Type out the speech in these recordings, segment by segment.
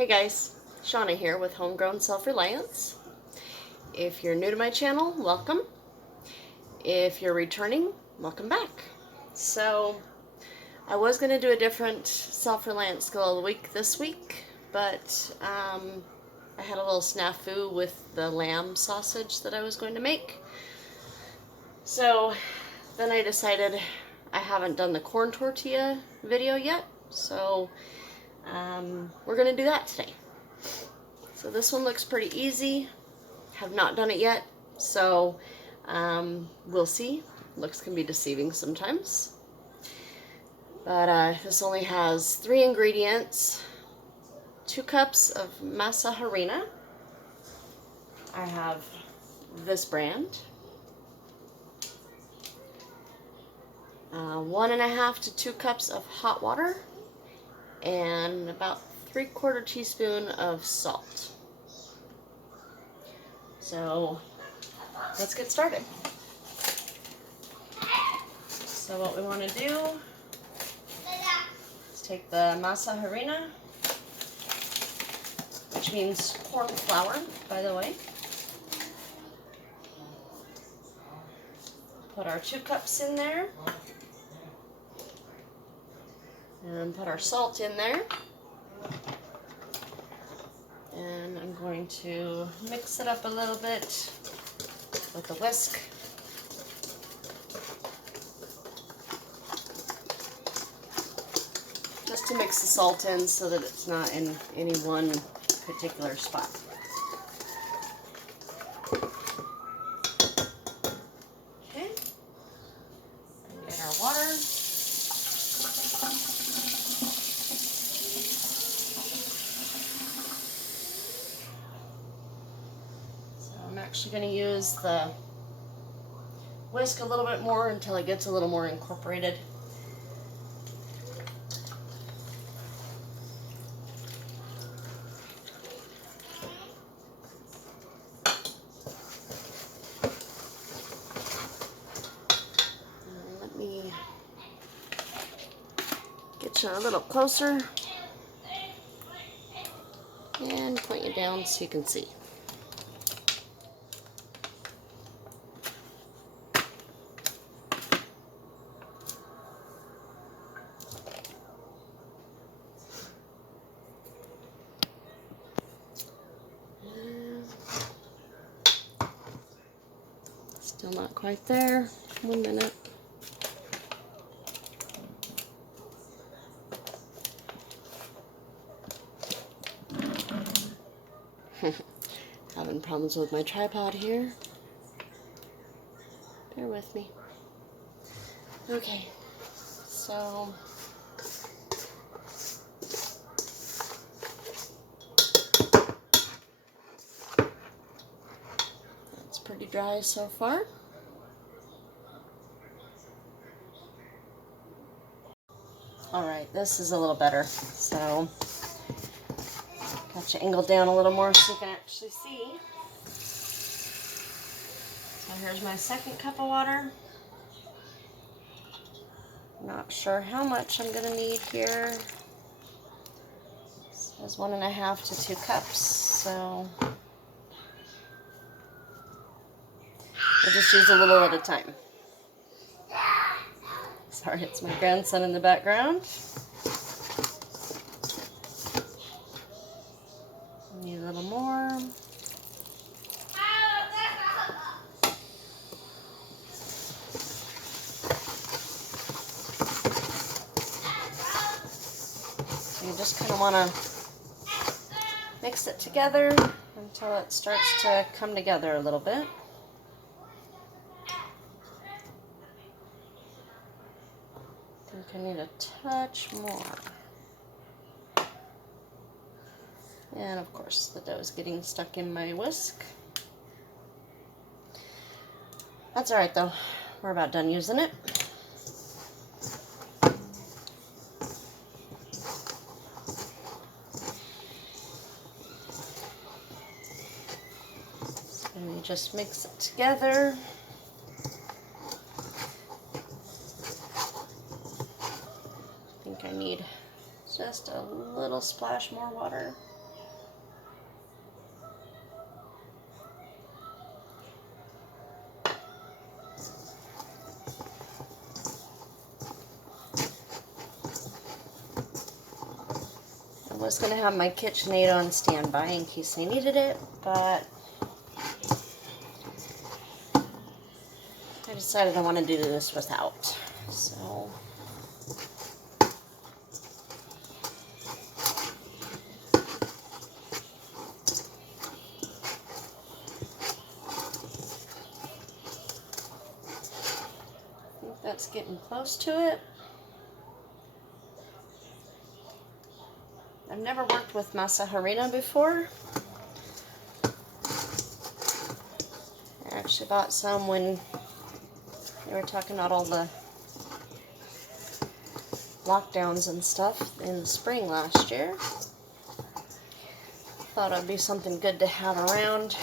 Hey guys, Shauna here with Homegrown Self Reliance. If you're new to my channel, welcome. If you're returning, welcome back. So, I was going to do a different Self Reliant Skill of the Week this week, but I had a little snafu with the lamb sausage that I was going to make. So, then I decided I haven't done the corn tortilla video yet, so we're going to do that today. So this one looks pretty easy. Have not done it yet, so we'll see. Looks can be deceiving sometimes. But this only has 3 ingredients. 2 cups of masa harina. I have this brand. 1.5 to 2 cups of hot water. And about 3/4 teaspoon of salt. So let's get started. So what we want to do is take the masa harina, which means corn flour, by the way. Put our 2 cups in there. And put our salt in there. And I'm going to mix it up a little bit with a whisk. Just to mix the salt in so that it's not in any one particular spot. Okay. And get our water. I'm actually going to use the whisk a little bit more until it gets a little more incorporated. And let me get you a little closer and point you down so you can see. Still not quite there. 1 minute. Having problems with my tripod here. Bear with me. Okay, so it's pretty dry so far. Alright, this is a little better. So, got you angled down a little more so you can actually see. So here's my 2nd cup of water. Not sure how much I'm going to need here. It says 1.5 to 2 cups, so we'll just use a little at a time. Sorry, it's my grandson in the background. Need a little more. So you just kind of want to mix it together until it starts to come together a little bit. I think I need a touch more. And of course the dough is getting stuck in my whisk. That's alright though, we're about done using it. And we just mix it together. I think I need just a little splash more water. was going to have my KitchenAid on standby in case I needed it, but I decided I want to do this without. So I think that's getting close to it. I've never worked with masa harina before. I actually bought some when they were talking about all the lockdowns and stuff in the spring last year. Thought it'd be something good to have around.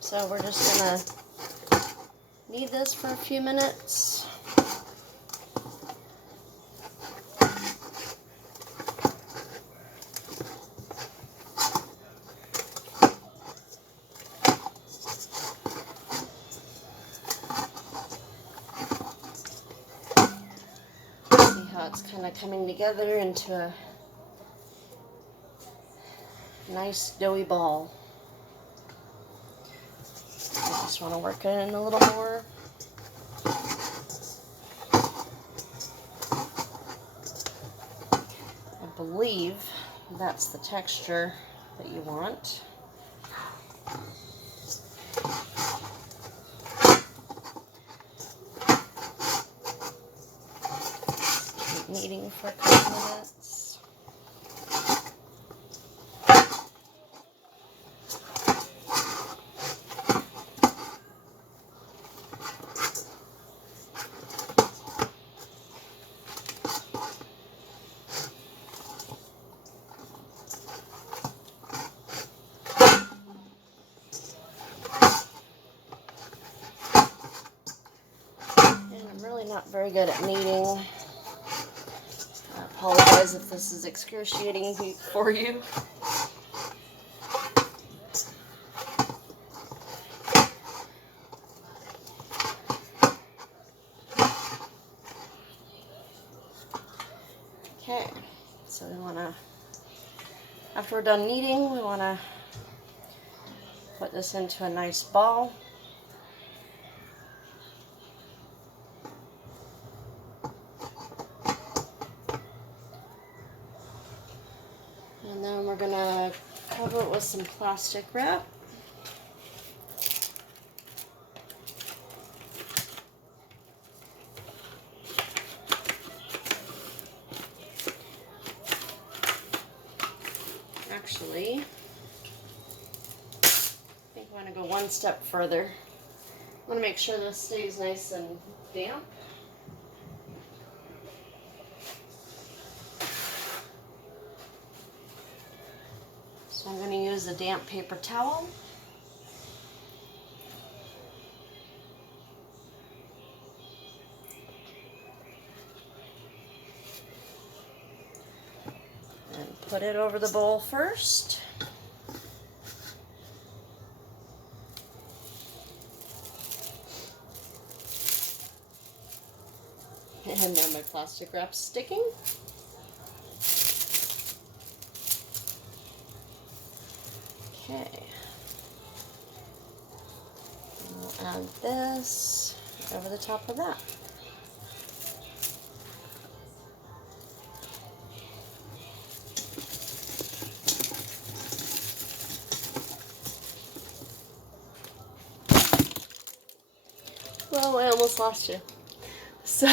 So we're just gonna knead this for a few minutes. It's kind of coming together into a nice doughy ball. I just want to work it in a little more. I believe that's the texture that you want. Kneading for a couple minutes. And I'm really not very good at kneading. I apologize if this is excruciating for you. Okay, so we want to, after we're done kneading, we want to put this into a nice ball. And then we're going to cover it with some plastic wrap. Actually, I think I want to go one step further. I want to make sure this stays nice and damp. So I'm going to use a damp paper towel. And put it over the bowl first. And now my plastic wrap's sticking. Okay. And we'll add this over the top of that. Well, I almost lost you. So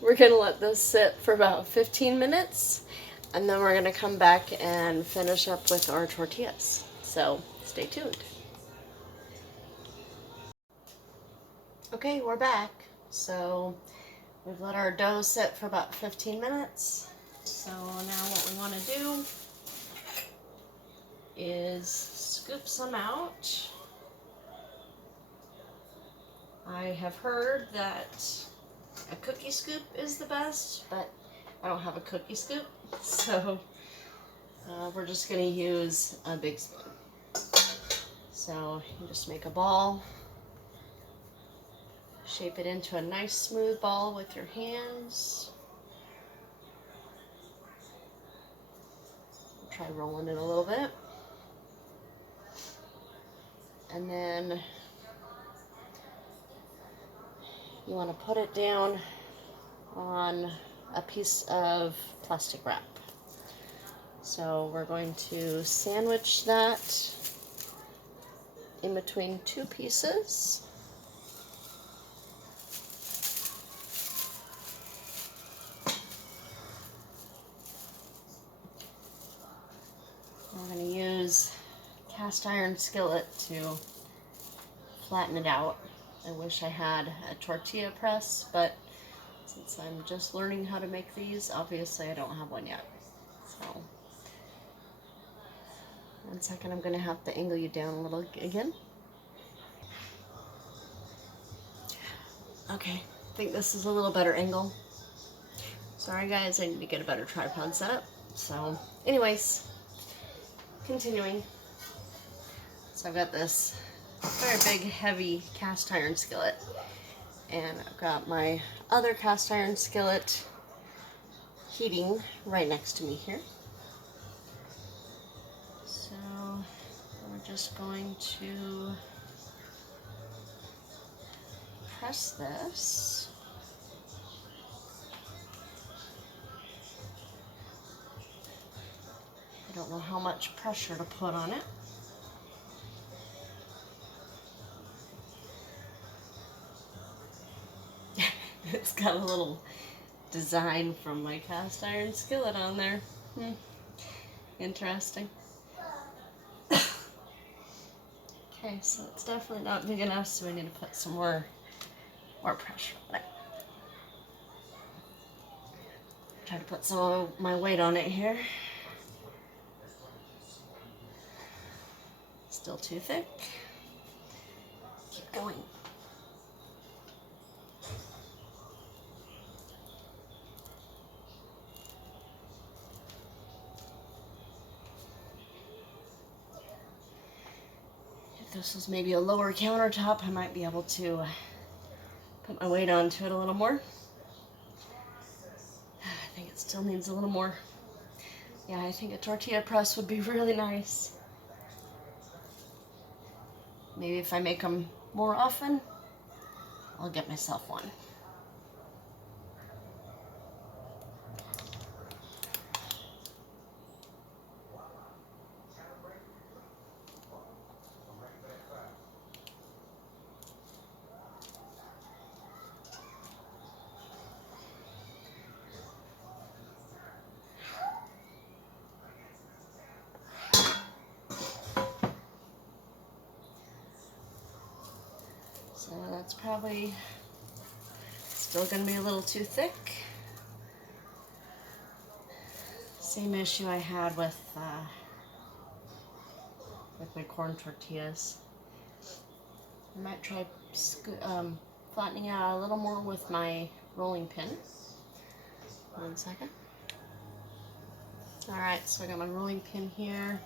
we're going to let this sit for about 15 minutes, and then we're going to come back and finish up with our tortillas. So stay tuned. Okay, we're back. So we've let our dough sit for about 15 minutes. So now what we want to do is scoop some out. I have heard that a cookie scoop is the best, but I don't have a cookie scoop, so we're just going to use a big spoon. So you just make a ball, Shape it into a nice smooth ball with your hands. Try rolling it a little bit. And then you want to put it down on a piece of plastic wrap. So we're going to sandwich that in between two pieces. We're going to use cast iron skillet to flatten it out. I wish I had a tortilla press, but since I'm just learning how to make these, obviously I don't have one yet. So, 1 second, I'm going to have to angle you down a little again. Okay, I think this is a little better angle. Sorry guys, I need to get a better tripod setup. So, anyways, continuing. So I've got this very big, heavy cast iron skillet, and I've got my other cast iron skillet heating right next to me here. So we're just going to press this. I don't know how much pressure to put on it. It's got a little design from my cast iron skillet on there. Interesting. Okay, so it's definitely not big enough, so we need to put some more pressure on it. Try to put some of my weight on it here. Still too thick. Keep going. If this was maybe a lower countertop, I might be able to put my weight onto it a little more. I think it still needs a little more. Yeah, I think a tortilla press would be really nice. Maybe if I make them more often, I'll get myself one. So that's probably still going to be a little too thick. Same issue I had with my corn tortillas. I might try flattening out a little more with my rolling pin. 1 second. Alright, so I got my rolling pin here.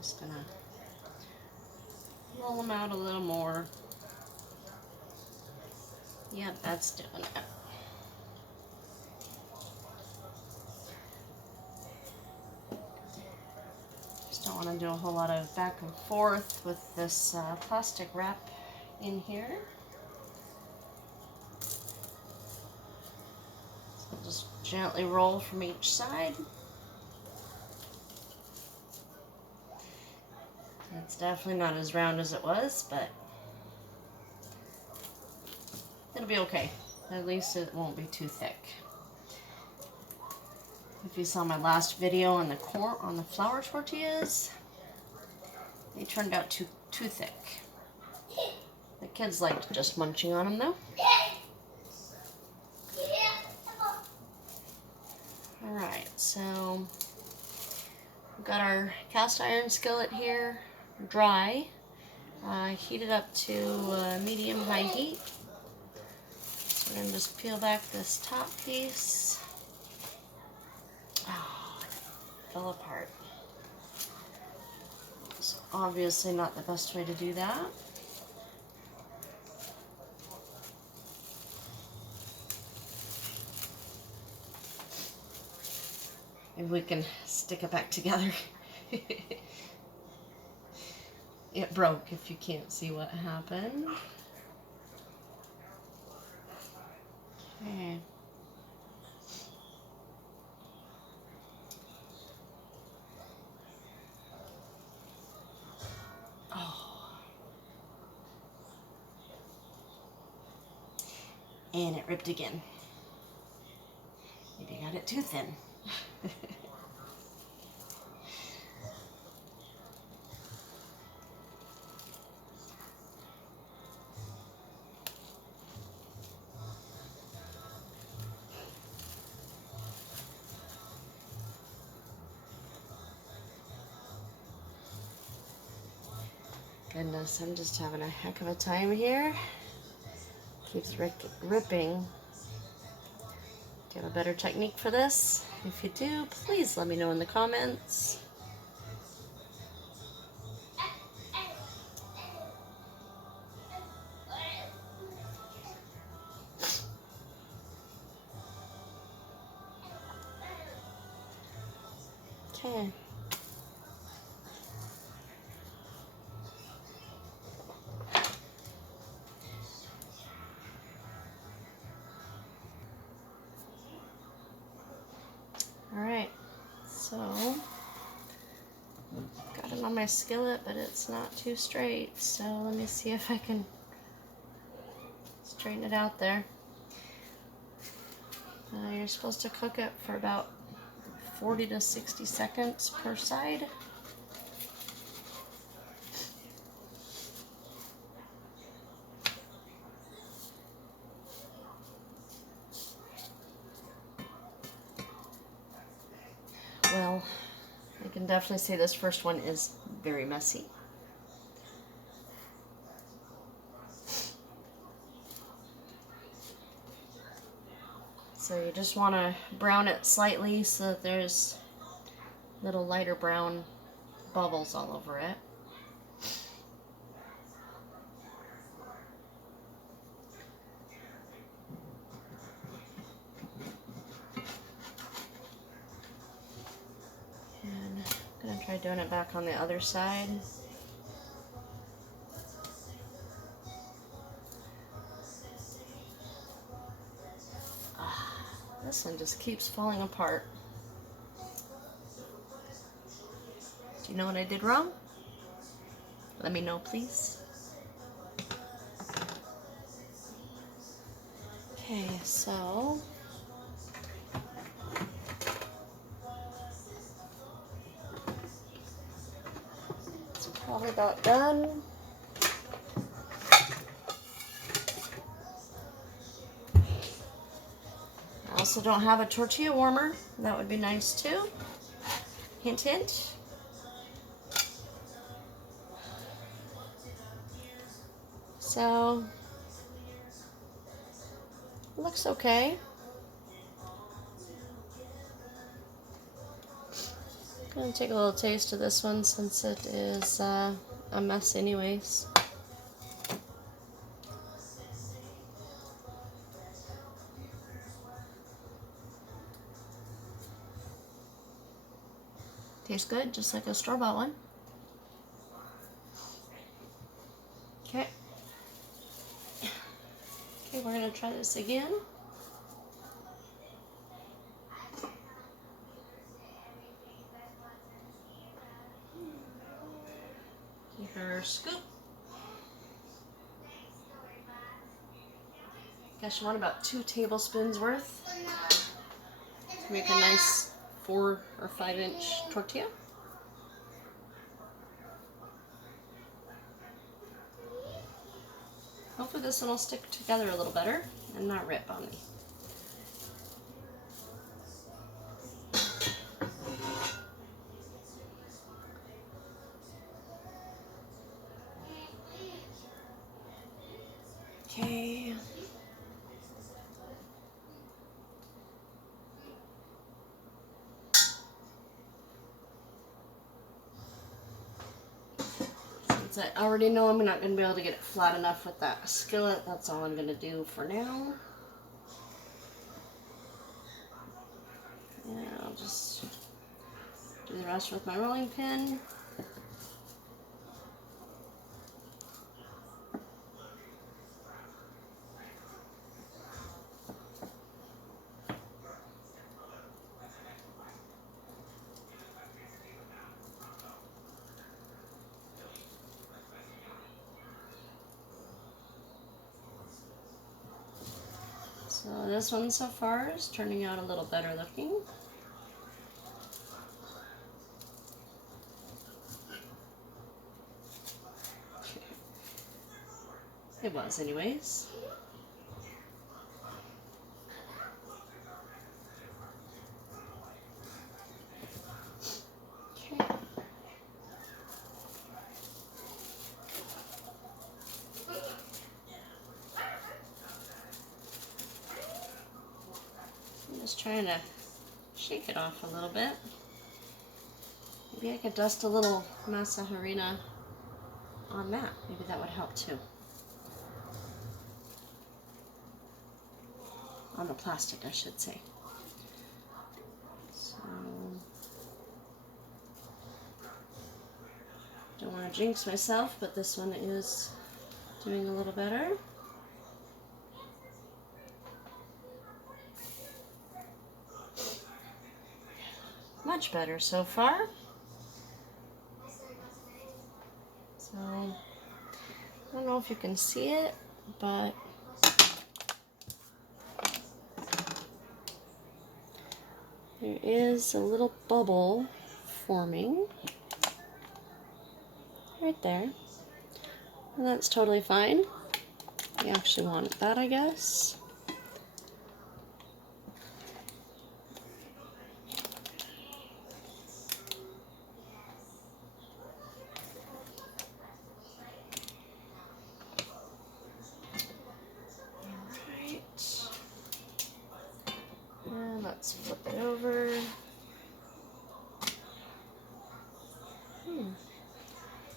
Just gonna roll them out a little more. Yep, that's doing it. Just don't want to do a whole lot of back and forth with this plastic wrap in here. So just gently roll from each side. It's definitely not as round as it was, but it'll be okay. At least it won't be too thick. If you saw my last video on the flour tortillas, they turned out too thick. The kids liked just munching on them though. Alright, so we've got our cast iron skillet here, dry. Heat it up to medium-high heat. So we're going to just peel back this top piece. Oh, it fell apart. So obviously not the best way to do that. Maybe we can stick it back together. It broke if you can't see what happened. Okay. Oh. And it ripped again. Maybe I got it too thin. Goodness, I'm just having a heck of a time here. Keeps ripping. Do you have a better technique for this? If you do, please let me know in the comments. Okay. Alright, so got it on my skillet, but it's not too straight, so let me see if I can straighten it out there. You're supposed to cook it for about 40 to 60 seconds per side. Well, I can definitely say this first one is very messy. So you just want to brown it slightly so that there's little lighter brown bubbles all over it. And I'm going to try doing it back on the other side. This one just keeps falling apart. Do you know what I did wrong? Let me know, please. Okay, so it's probably about done. I also don't have a tortilla warmer. That would be nice too. Hint, hint. So, looks okay. I'm gonna take a little taste of this one since it is a mess anyways. Tastes good, just like a store-bought one. Okay. Okay, we're gonna try this again. Give her a scoop. Guess you want about 2 tablespoons worth to make a nice 4 or 5 inch tortilla. Hopefully this one will stick together a little better and not rip on me. Okay. I already know I'm not going to be able to get it flat enough with that skillet, that's all I'm going to do for now. And I'll just do the rest with my rolling pin. So this one so far is turning out a little better looking. It was anyways. Okay. I'm just trying to shake it off a little bit. Maybe I could dust a little masa harina on that. Maybe that would help too. On the plastic, I should say. So, don't want to jinx myself, but this one is doing a little better. Much better so far. So, I don't know if you can see it, but there is a little bubble forming right there. And that's totally fine. We actually wanted that, I guess. And let's flip it over.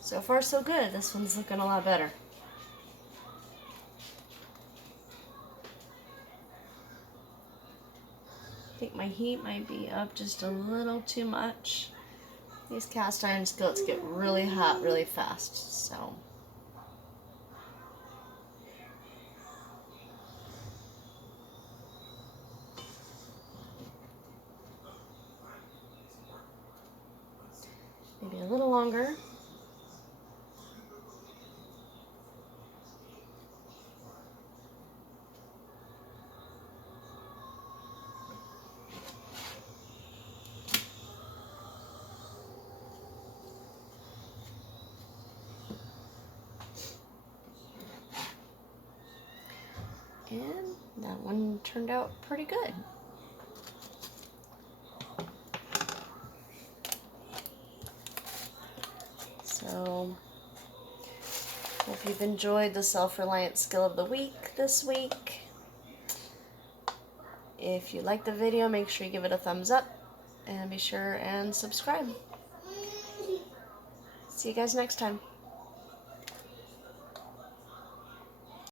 So far so good. This one's looking a lot better. I think my heat might be up just a little too much. These cast iron skillets get really hot really fast, so. Maybe a little longer. And that one turned out pretty good. So, hope you've enjoyed the Self Reliant Skill of the Week this week. If you like the video, make sure you give it a thumbs up and be sure and subscribe. See you guys next time.